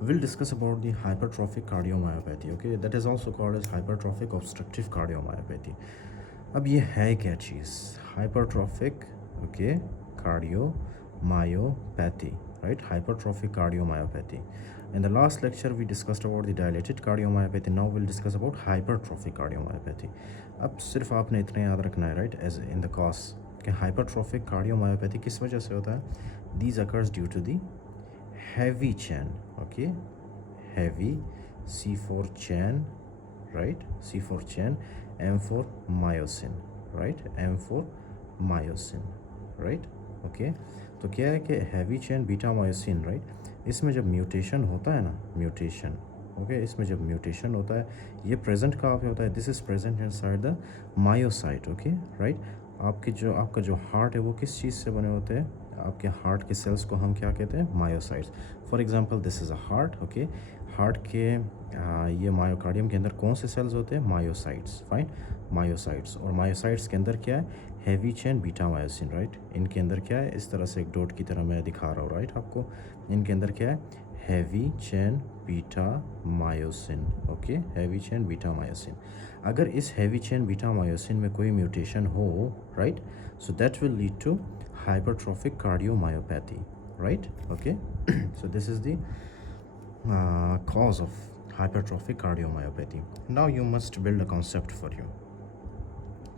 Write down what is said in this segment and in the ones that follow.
we'll discuss about the hypertrophic cardiomyopathy. Okay, that is also called as hypertrophic obstructive cardiomyopathy. अब ये है क्या चीज़? Hypertrophic, okay, cardiomyopathy, right? Hypertrophic cardiomyopathy. In the last lecture we discussed about the dilated cardiomyopathy. Now we'll discuss about hypertrophic cardiomyopathy. अब सिर्फ आपने इतना याद रखना है, right, as in the cause कि hypertrophic cardiomyopathy किस वजह से होता है? These occurs due to the heavy chain, okay, heavy, C for chain, right, C for chain, M for myosin, right, M for myosin, right, okay. तो क्या है कि heavy chain beta myosin, right, इसमें जब म्यूटेशन होता है ना, mutation, okay, इसमें जब म्यूटेशन होता है, ये प्रेजेंट कहाँ पे होता है? This is present inside the myocyte, okay, right. आपका जो हार्ट है वो किस चीज़ से बने होते हैं? आपके हार्ट के सेल्स को हम क्या कहते हैं? Myocytes. For example this is a heart, okay, heart के ये मायोकार्डियम के अंदर कौन से सेल्स होते हैं? Myocytes, fine, myocytes. और मायोसाइट्स के अंदर क्या है? Heavy chain beta myosin, right. इनके अंदर क्या है? इस तरह से एक डॉट की तरह मैं दिखा रहा हूँ, राइट, आपको। इनके अंदर क्या है? Heavy chain beta myosin, okay, heavy chain beta myosin. अगर इस हैवी चेन बीटा मायोसिन में कोई म्यूटेशन हो, right, so that will lead to hypertrophic cardiomyopathy, right, okay. So this is the cause of hypertrophic cardiomyopathy. Now you must build a concept for you.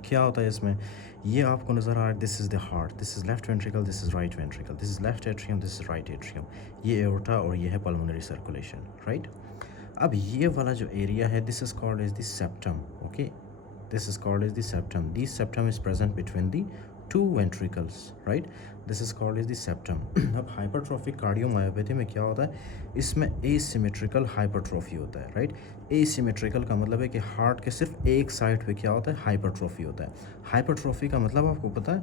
क्या होता है इसमें? ये आपको नज़र आ रहा है, this is the heart, this is left ventricle, this is right ventricle, this is left atrium, this is right atrium, ये एओर्टा और ये है पल्मोनरी सर्कुलेशन, राइट। अब ये वाला जो एरिया है, this is called as the septum, okay, this is called as the septum. The septum is present between the two ventricles, right? This is called as the septum. अब hypertrophic cardiomyopathy में क्या होता है? इसमें asymmetrical hypertrophy होता है, right? Asymmetrical का मतलब है कि हार्ट के सिर्फ एक साइड पे क्या होता है? हाइपरट्रोफी होता है। हाइपरट्रोफी का मतलब आपको पता है?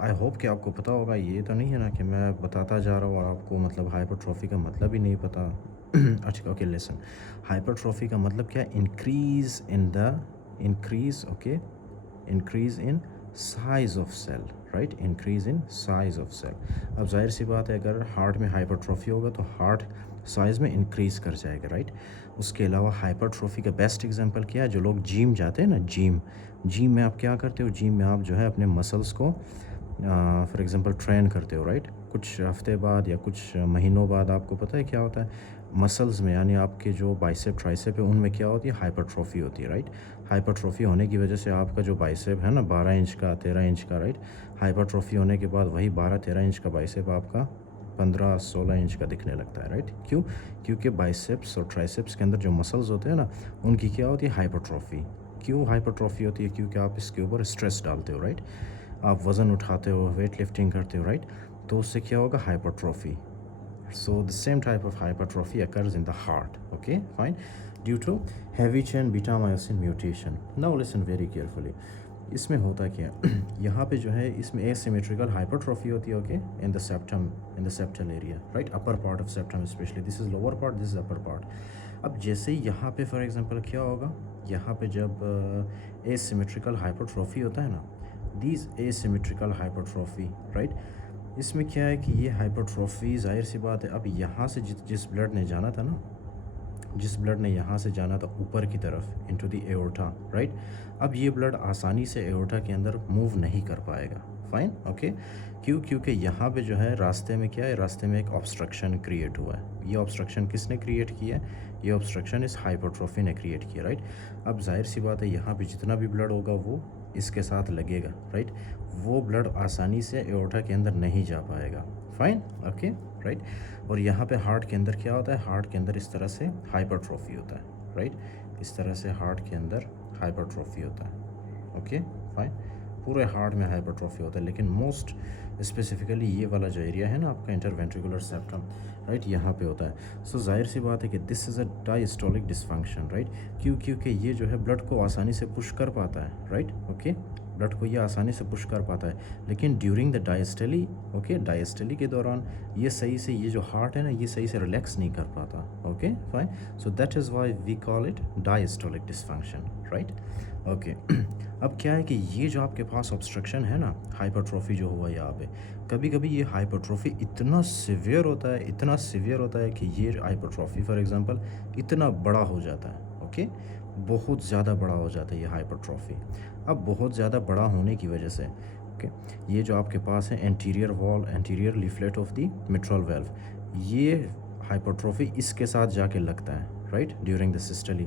आई होप कि आपको पता होगा। ये तो नहीं है ना कि मैं बताता जा रहा हूँ और आपको मतलब हाइपरट्रोफी का मतलब ही नहीं पता। अच्छा, ओके, लिसन, हाइपरट्रोफी का मतलब क्या? Increase in size of cell, right, increase in size of cell. अब जाहिर सी बात है, अगर हार्ट में हाइपरट्रोफी होगा तो हार्ट साइज में इंक्रीज कर जाएगा, राइट। उसके अलावा हाइपरट्रोफी का बेस्ट एग्जांपल क्या है? जो लोग जिम जाते हैं ना, जिम में आप क्या करते हो? जिम में आप जो है अपने मसल्स को फॉर एग्जांपल ट्रेन करते हो, राइट। कुछ हफ्ते बाद या कुछ महीनों बाद आपको पता है क्या होता है? मसल्स में, यानी आपके जो बाइसेप ट्राइसेप है उनमें क्या होती है? हाइपरट्रोफी होती है, राइट। हाइपरट्रोफी होने की वजह से आपका जो बाइसेप है ना, 12 इंच का, 13 इंच का, राइट, हाइपरट्रोफी होने के बाद वही 12-13 इंच का बाइसेप आपका 15-16 इंच का दिखने लगता है, राइट। क्यों? क्योंकि बाइसेप्स और ट्राइसेप्स के अंदर जो मसल्स होते हैं ना, उनकी क्या होती है? हाइपरट्रोफी। क्यों हाइपरट्रोफी होती है? क्योंकि आप इसके ऊपर स्ट्रेस डालते हो, राइट। आप वज़न उठाते हो, वेट लिफ्टिंग करते हो, राइट, तो उससे क्या होगा? Hypertrophy. So the same type of hypertrophy occurs in the heart, okay, fine, due to heavy chain beta myosin mutation. Now listen very carefully. इसमें होता क्या है? यहाँ पे जो है इसमें asymmetrical hypertrophy होती है, okay, in the septum, in the septal area, right, upper part of septum especially. This is lower part, this is upper part. अब जैसे ही यहाँ पे for example क्या होगा? यहाँ पे जब asymmetrical hypertrophy होता है ना, these asymmetrical hypertrophy, right, इसमें क्या है कि ये हाइपरट्रोफी, जाहिर सी बात है, अब यहाँ से जिस ब्लड ने जाना था ना, जिस ब्लड ने यहाँ से जाना था ऊपर की तरफ इनटू द एओर्टा, राइट, अब ये ब्लड आसानी से एओर्टा के अंदर मूव नहीं कर पाएगा, फाइन, ओके। क्यों? क्योंकि यहाँ पे जो है रास्ते में क्या है? रास्ते में एक ऑब्स्ट्रक्शन क्रिएट हुआ है। ये ऑब्स्ट्रक्शन किसने क्रिएट किया है? ये ऑब्स्ट्रक्शन इस हाइपरट्रोफी ने क्रिएट किया, राइट। अब जाहिर सी बात है, यहाँ पे जितना भी ब्लड होगा वो इसके साथ लगेगा, राइट, वो ब्लड आसानी से एओर्टा के अंदर नहीं जा पाएगा, फाइन, ओके, राइट। और यहाँ पे हार्ट के अंदर क्या होता है? हार्ट के अंदर इस तरह से हाइपरट्रोफी होता है, राइट, इस तरह से हार्ट के अंदर हाइपरट्रोफी होता है, ओके, फाइन। पूरे हार्ट में हाइपरट्रोफी होता है, लेकिन मोस्ट स्पेसिफिकली ये वाला जो एरिया है ना आपका इंटरवेंट्रिकुलर सेप्टम, राइट, यहाँ पे होता है। सो जाहिर सी बात है कि this is a diastolic dysfunction, right. क्यों? क्योंकि ये जो है ब्लड को आसानी से पुश कर पाता है, राइट, ओके, ब्लड को ये आसानी से पुश कर पाता है, लेकिन during the diastole, okay, diastole के दौरान ये सही से, ये जो हार्ट है ना, ये सही से रिलैक्स नहीं कर पाता, okay fine. So that is why we call it diastolic dysfunction, right, okay. अब क्या है कि ये जो आपके पास ऑब्स्ट्रक्शन है ना, हाइपरट्रॉफी जो हुआ यहाँ पे, कभी कभी ये हाइपरट्रॉफी इतना सिवियर होता है, इतना सिवियर होता है कि ये हाइपरट्रॉफी फॉर एग्जांपल इतना बड़ा हो जाता है, ओके, बहुत ज़्यादा बड़ा हो जाता है ये हाइपरट्रॉफी। अब बहुत ज़्यादा बड़ा होने की वजह से, ओके, ये जो आपके पास है anterior wall, anterior leaflet of the mitral valve, ये हाइपरट्रॉफी इसके साथ जाके लगता है, right, during the systole.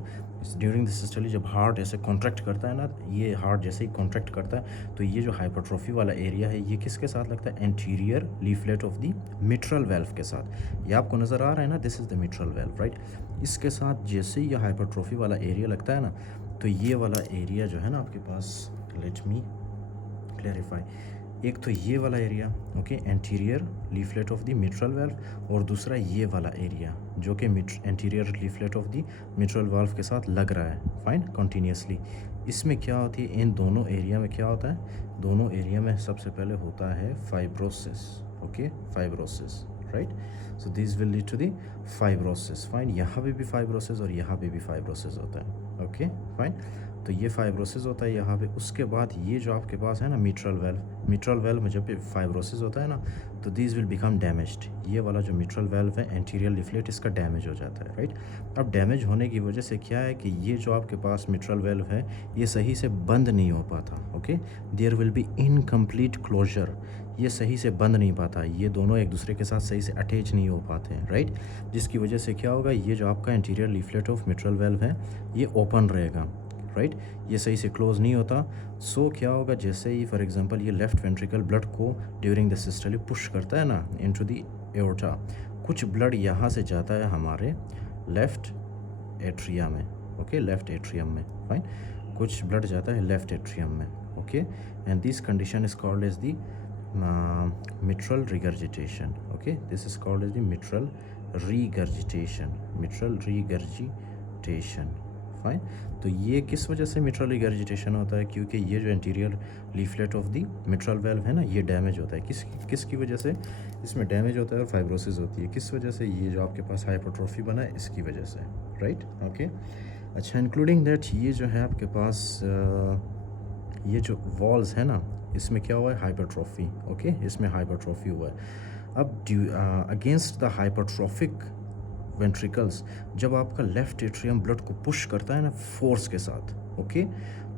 During the systole जब हार्ट ऐसे कॉन्ट्रैक्ट करता है ना, ये हार्ट जैसे ही कॉन्ट्रैक्ट करता है तो ये जो हाइपरट्रॉफी वाला एरिया है ये किसके साथ लगता है, anterior leaflet of the mitral valve के साथ। ये आपको नज़र आ रहा है ना, this is the mitral valve, right. इसके साथ जैसे ही ये हाइपरट्रॉफी वाला एरिया लगता है ना, तो ये वाला एरिया जो है ना आपके पास, लेट मी क्लैरिफाई, एक तो ये वाला area, okay, anterior leaflet of the mitral valve, और दूसरा ये वाला एरिया जो कि anterior leaflet of the mitral valve के साथ लग रहा है, फाइन, कॉन्टीन्यूसली। इसमें क्या होती है, इन दोनों एरिया में क्या होता है, दोनों एरिया में सबसे पहले होता है fibrosis, okay, fibrosis, right. So this will lead to the fibrosis, fine. यहाँ पे भी फाइब्रोसिस और यहाँ पे भी फाइब्रोसिस होता है, ओके फाइन। तो ये फाइब्रोसिस होता है यहाँ पे। उसके बाद ये जो आपके पास है ना मिट्रल वेल्व, मिट्रल वेल्व में जब भी फाइब्रोसिस होता है ना, तो दिस विल बिकम डैमेज्ड। ये वाला जो मिट्रल वेल्व है एंटीरियर लीफलेट, इसका डैमेज हो जाता है, राइट। अब डैमेज होने की वजह से क्या है कि ये जो आपके पास मिट्रल वेल्व है ये सही से बंद नहीं हो पाता, okay, there will be incomplete closure, ये सही से बंद नहीं पाता, ये दोनों एक दूसरे के साथ सही से अटैच नहीं हो पाते हैं, राइट। जिसकी वजह से क्या होगा, ये जो आपका anterior leaflet of mitral valve है ये ओपन रहेगा, राइट, ये सही से क्लोज नहीं होता। सो क्या होगा, जैसे ही फॉर एग्जांपल ये लेफ़्ट वेंट्रिकल ब्लड को ड्यूरिंग द सिस्टोली पुश करता है ना इनटू द एओर्टा, कुछ ब्लड यहाँ से जाता है हमारे लेफ़्ट एट्रिया में, ओके, लेफ़्ट एट्रियम में, फाइन, कुछ ब्लड जाता है लेफ़्ट एट्रियम में, okay, and this condition is called as the mitral regurgitation, okay, this is called as the mitral regurgitation, mitral regurgitation, fine. तो ये किस वजह से मिट्रल रिगर्जिटेशन होता है, क्योंकि ये जो anterior leaflet of the mitral valve है ना ये डैमेज होता है। किसकी वजह से इसमें डैमेज होता है और फाइब्रोसिस होती है, किस वजह से, ये जो आपके पास हाइपरट्रॉफी बना है इसकी वजह से, राइट, ओके। अच्छा, इंक्लूडिंग दैट ये जो है आपके पास ये जो वॉल्स है ना इसमें क्या हुआ है, हाइपरट्रॉफी, ओके, इसमें हाइपरट्रॉफी हुआ है। अब अगेंस्ट द हाइपरट्रॉफिक वेंट्रिकल्स, जब आपका लेफ़्ट एट्रियम ब्लड को पुश करता है ना फोर्स के साथ, ओके,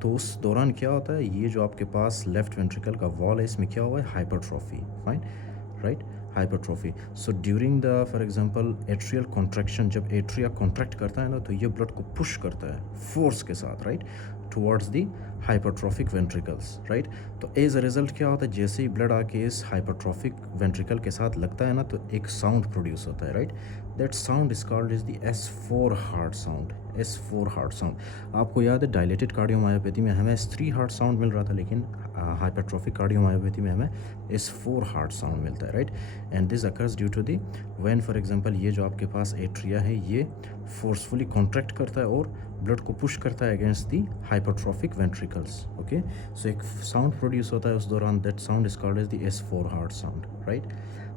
तो उस दौरान क्या होता है, ये जो आपके पास लेफ़्ट वेंट्रिकल का वॉल है इसमें क्या हुआ है, hypertrophy, fine, right, hypertrophy. So during the for example atrial contraction, जब एट्रिया कॉन्ट्रैक्ट करता है ना तो ये ब्लड को पुश करता है फोर्स के साथ, right, towards the hypertrophic ventricles, right. तो एज अ रिजल्ट क्या होता है, जैसे ही ब्लड आके इस हाइपरट्रॉफिक वेंट्रिकल के साथ लगता है ना तो एक साउंड प्रोड्यूस होता है, right, that sound is called is the S4 heart sound, S4 heart sound. आपको याद है डायलेटेड कार्डियोमायोपैथी में हमें S3 हार्ट साउंड मिल रहा था, लेकिन हाइपरट्रॉफिक कार्डियोमायोपैथी में हमें S4 हार्ट साउंड मिलता है, right. And this occurs due to the when for example ये जो आपके पास एट्रिया है ये फोर्सफुली कॉन्ट्रैक्ट करता है और ब्लड को पुश करता है against the hypertrophic ventricles, okay. So एक साउंड प्रोड्यूस होता है उस दौरान, that sound is called as the S4 heart sound, right.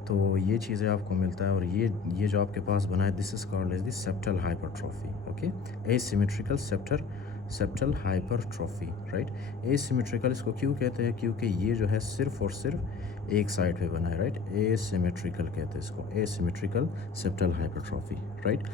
तो ये चीज़ें आपको मिलता है। और ये जो आपके पास बना है this is called as the septal hypertrophy, okay, asymmetrical septal hypertrophy, right. Asymmetrical इसको क्यों कहते हैं, क्योंकि ये जो है सिर्फ और सिर्फ एक साइड पे बना है, राइट, एसिमेट्रिकल कहते हैं इसको, asymmetrical septal hypertrophy, right.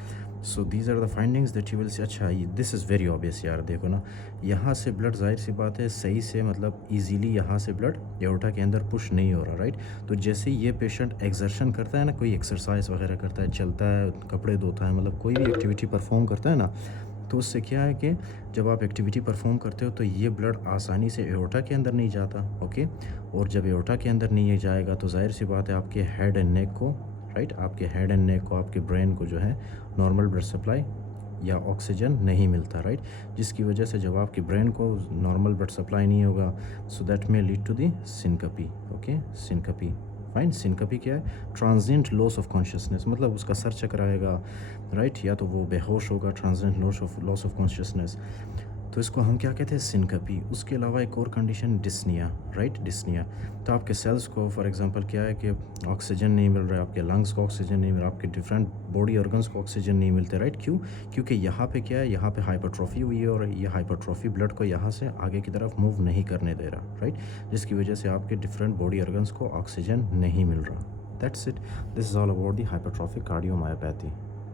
So these are the findings that you will see. अच्छा, ये दिस इज़ वेरी ऑब्वियस यार, देखो ना यहाँ से ब्लड जाहिर सी बात है सही से मतलब इजीली यहाँ से ब्लड एओर्टा के अंदर पुश नहीं हो रहा, राइट। तो जैसे ये पेशेंट एक्सर्शन करता है ना, कोई एक्सरसाइज वगैरह करता है, चलता है, कपड़े धोता है, मतलब कोई भी एक्टिविटी परफॉर्म करता है ना, तो उससे क्या है कि जब आप एक्टिविटी परफॉर्म करते हो तो ये ब्लड आसानी से एओर्टा के अंदर नहीं जाता, ओके। और जब एओर्टा के अंदर नहीं जाएगा तो जाहिर सी बात है आपके हेड एंड नेक को, राइट, आपके हेड एंड नेक को, आपके ब्रेन को जो है नॉर्मल ब्लड सप्लाई या ऑक्सीजन नहीं मिलता, राइट। जिसकी वजह से जब आपके ब्रेन को नॉर्मल ब्लड सप्लाई नहीं होगा, so that may lead to the syncope, okay, syncope, fine. Syncope क्या है, ट्रांजिएंट लॉस ऑफ कॉन्शियसनेस, मतलब उसका सर चकराएगा, राइट, या तो वो बेहोश होगा, ट्रांजिएंट लॉस ऑफ कॉन्शियसनेस। तो इसको हम क्या कहते हैं, सिनकपी। उसके अलावा एक और कंडीशन डिस्निया, राइट, डिस्निया। तो आपके सेल्स को फॉर एग्जांपल क्या है कि ऑक्सीजन नहीं मिल रहा है, आपके लंग्स को ऑक्सीजन नहीं मिल रहा, आपके डिफरेंट बॉडी ऑर्गन्स को ऑक्सीजन नहीं मिलते, राइट। क्यों? क्योंकि यहाँ पे क्या है, यहाँ पे हाइपरट्रॉफी हुई है और ये हाइपरट्रॉफी ब्लड को यहाँ से आगे की तरफ मूव नहीं करने दे रहा, राइट, जिसकी वजह से आपके डिफरेंट बॉडी ऑर्गन्स को ऑक्सीजन नहीं मिल रहा। That's it, this is all about the hypertrophic cardiomyopathy.